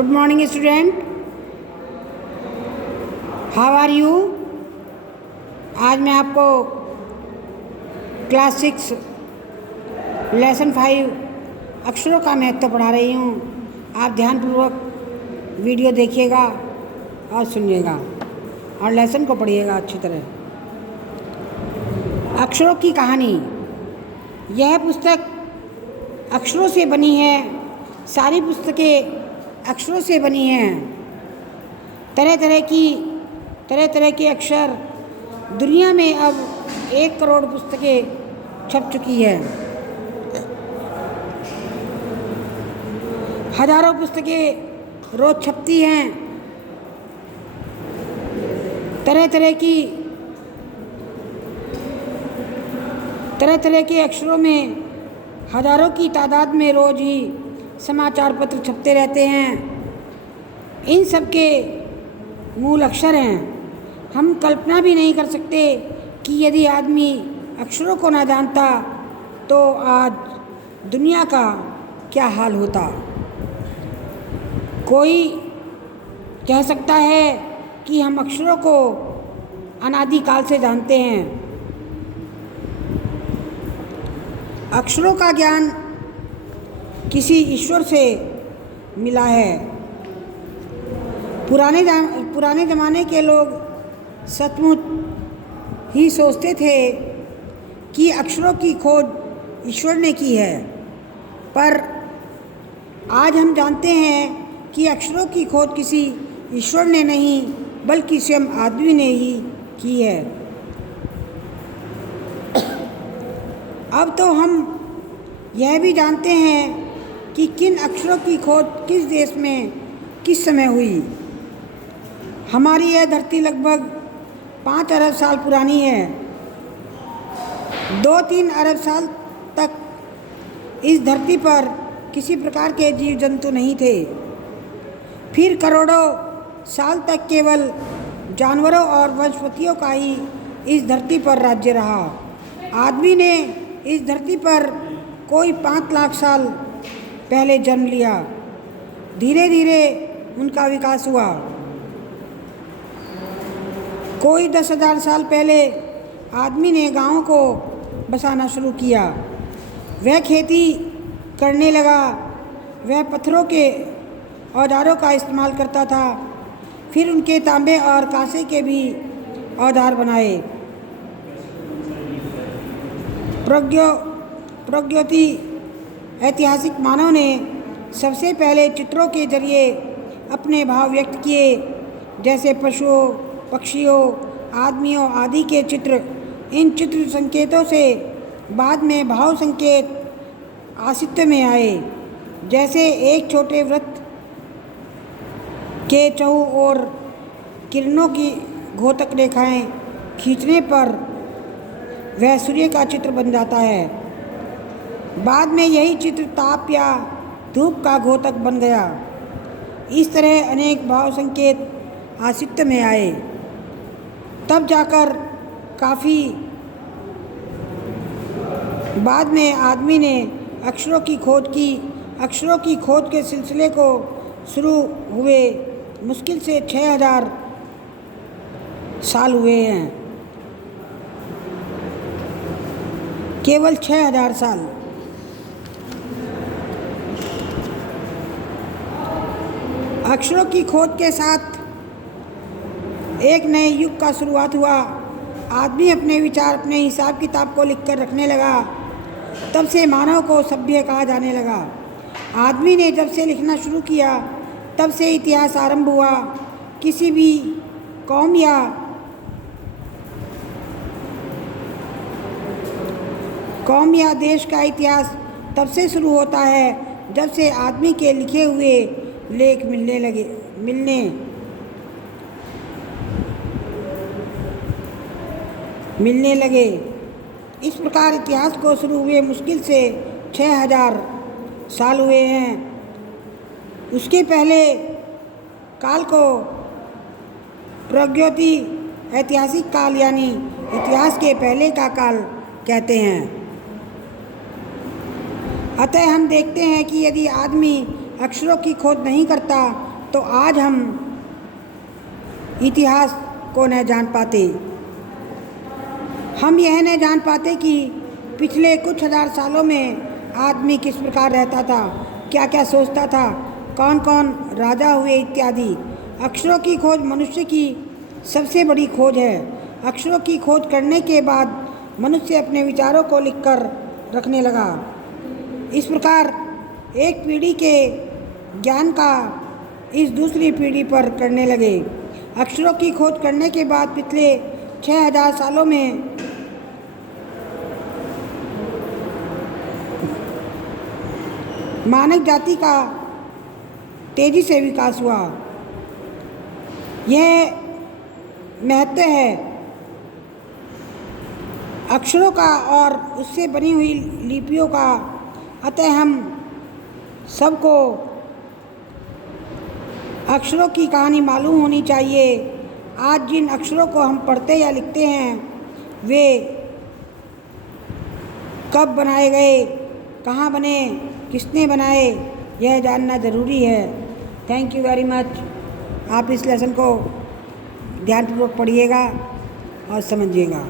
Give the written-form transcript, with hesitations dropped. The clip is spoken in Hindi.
Good morning, student. How are you? आज मैं आपको क्लास 6 लेसन 5 अक्षरों का महत्व पढ़ा रही हूँ। आप ध्यानपूर्वक वीडियो देखिएगा और सुनिएगा और लेसन को पढ़िएगा अच्छी तरह। अक्षरों की कहानी। यह पुस्तक अक्षरों से बनी है। सारी पुस्तकें अक्षरों से बनी हैं। तरह तरह के अक्षर। दुनिया में अब 1 करोड़ पुस्तकें छप चुकी है। हजारों पुस्तकें रोज छपती हैं। तरह तरह के अक्षरों में हजारों की तादाद में रोज ही समाचार पत्र छपते रहते हैं। इन सब के मूल अक्षर हैं। हम कल्पना भी नहीं कर सकते कि यदि आदमी अक्षरों को ना जानता तो आज दुनिया का क्या हाल होता। कोई कह सकता है कि हम अक्षरों को अनादिकाल से जानते हैं। अक्षरों का ज्ञान किसी ईश्वर से मिला है। पुराने ज़माने के लोग सचमुच ही सोचते थे कि अक्षरों की खोज ईश्वर ने की है, पर आज हम जानते हैं कि अक्षरों की खोज किसी ईश्वर ने नहीं बल्कि स्वयं आदमी ने ही की है। अब तो हम यह भी जानते हैं कि किन अक्षरों की खोज किस देश में किस समय हुई। हमारी यह धरती लगभग 5 अरब साल पुरानी है। 2-3 अरब साल तक इस धरती पर किसी प्रकार के जीव जंतु नहीं थे। फिर करोड़ों साल तक केवल जानवरों और वनस्पतियों का ही इस धरती पर राज्य रहा। आदमी ने इस धरती पर कोई 5 लाख साल पहले जन्म लिया। धीरे धीरे उनका विकास हुआ। कोई 10,000 साल पहले आदमी ने गांवों को बसाना शुरू किया। वह खेती करने लगा। वह पत्थरों के औजारों का इस्तेमाल करता था। फिर उनके तांबे और कांसे के भी औजार बनाए। प्रगति ऐतिहासिक मानव ने सबसे पहले चित्रों के जरिए अपने भाव व्यक्त किए, जैसे पशुओं, पक्षियों, आदमियों आदि के चित्र। इन चित्र संकेतों से बाद में भाव संकेत अस्तित्व में आए, जैसे एक छोटे वृत्त के चौं ओर किरणों की घोतक रेखाएं खींचने पर वह सूर्य का चित्र बन जाता है। बाद में यही चित्र ताप या धूप का घोतक बन गया। इस तरह अनेक भाव संकेत अस्तित्व में आए। तब जाकर काफ़ी बाद में आदमी ने अक्षरों की खोज की। अक्षरों की खोज के सिलसिले को शुरू हुए मुश्किल से 6,000 साल हुए हैं। केवल 6,000 साल। अक्षरों की खोज के साथ एक नए युग का शुरुआत हुआ। आदमी अपने विचार अपने हिसाब किताब को लिखकर रखने लगा। तब से मानव को सभ्य कहा जाने लगा। आदमी ने जब से लिखना शुरू किया तब से इतिहास आरंभ हुआ। किसी भी कौम या देश का इतिहास तब से शुरू होता है जब से आदमी के लिखे हुए लेख मिलने लगे। इस प्रकार इतिहास को शुरू हुए मुश्किल से 6,000 साल हुए हैं। उसके पहले काल को प्रगति ऐतिहासिक काल यानी इतिहास के पहले का काल कहते हैं। अतः हम देखते हैं कि यदि आदमी अक्षरों की खोज नहीं करता तो आज हम इतिहास को न जान पाते। हम यह न जान पाते कि पिछले कुछ हजार सालों में आदमी किस प्रकार रहता था, क्या क्या सोचता था, कौन कौन राजा हुए इत्यादि। अक्षरों की खोज मनुष्य की सबसे बड़ी खोज है। अक्षरों की खोज करने के बाद मनुष्य अपने विचारों को लिखकर रखने लगा। इस प्रकार एक पीढ़ी के ज्ञान का इस दूसरी पीढ़ी पर करने लगे। अक्षरों की खोज करने के बाद पिछले 6000 सालों में मानव जाति का तेजी से विकास हुआ। यह महत्व है अक्षरों का और उससे बनी हुई लिपियों का। अतः हम सबको अक्षरों की कहानी मालूम होनी चाहिए। आज जिन अक्षरों को हम पढ़ते या लिखते हैं वे कब बनाए गए, कहाँ बने, किसने बनाए, यह जानना ज़रूरी है। Thank you very much. आप इस लेसन को ध्यानपूर्वक पढ़िएगा और समझिएगा।